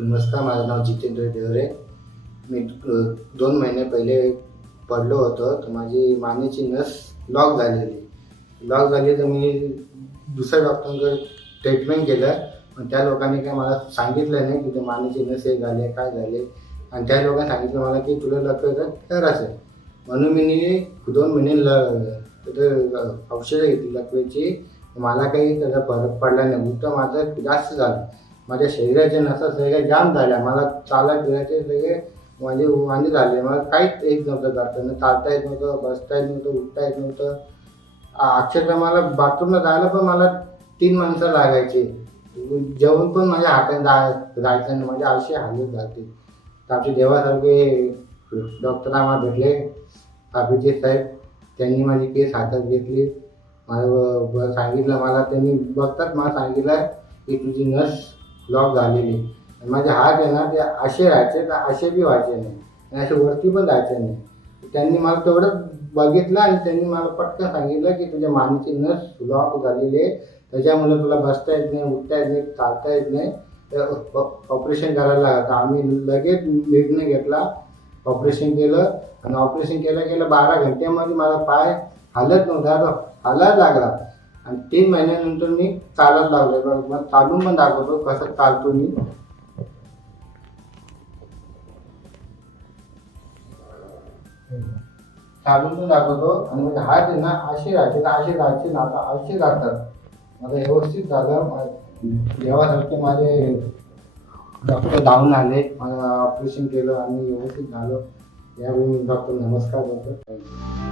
नमस्कार, माझं नाव जितेंद्र देवरे. मी 2 महिने पहिले पडलो होतो, तर माझी मानेची नस लॉक झालेली. लॉक झाली तर मी दुसऱ्या डॉक्टरांकडे ट्रीटमेंट केलं. पण त्या लोकांनी काय मला सांगितलं नाही की ते मानेची नस हे झाले, काय झाले. आणि त्या लोकांनी सांगितलं मला की तुला लकवेचा त्रास आहे. म्हणून मी 2 महिने औषधं घेतली लकवेची. मला काही त्याचा फरक पडला नाही. उलट माझं जास्त झालं. माझ्या शरीराच्या नसा सगळ्या जाम झाल्या. मला फिरायचे सगळे माझे वांदे झाले. मला काहीच येत नव्हतं करताना. चालता येत नव्हतं, बसता येत नव्हतं, उठता येत नव्हतं. अक्षरशः मला बाथरूमला जायला पण मला 3 माणसं लागायची. जेवण पण माझ्या हाताने जायचं नाही. माझी अशी हालत झाली. तर आमचे देवासारखे डॉक्टर आम्हाला भेटले, अभिजित साहेब. त्यांनी माझी केस हातात घेतली. मला सांगितलं, मला त्यांनी बघताच मला सांगितलं की तुझी नस ब्लॉक झालेली. आणि माझे हात आहे ना, ते असे राहायचे तर असे बी व्हायचे नाही आणि असे वरती पण जायचे नाही. त्यांनी मला तेवढं बघितलं आणि त्यांनी मला पटकन सांगितलं की तुझ्या मानेची नस ब्लॉक झालेली आहे, त्याच्यामुळे तुला बसता येत नाही, उठता येत नाही, चालता येत नाही, तर ऑपरेशन करायला लागतं. आम्ही लगेच निर्णय घेतला, ऑपरेशन केलं. आणि ऑपरेशन केलं 12 घंट्यामध्ये माझा पाय हालत नव्हता, तो हालायला लागला. आणि 3 महिन्यानंतर मी चालत लागलो. मग चालून पण दाखवतो कसं चालतो मी. चालून पण दाखवतो. आणि म्हणजे हात आहे ना, असे राहायचे ना, असे राहायचे ना, आता असे राहतात. माझं व्यवस्थित झालं. देवासारखे माझे डॉक्टर धावून आले, मला ऑपरेशन केलं आणि व्यवस्थित झालं. यावेळी मी डॉक्टर नमस्कार करतो.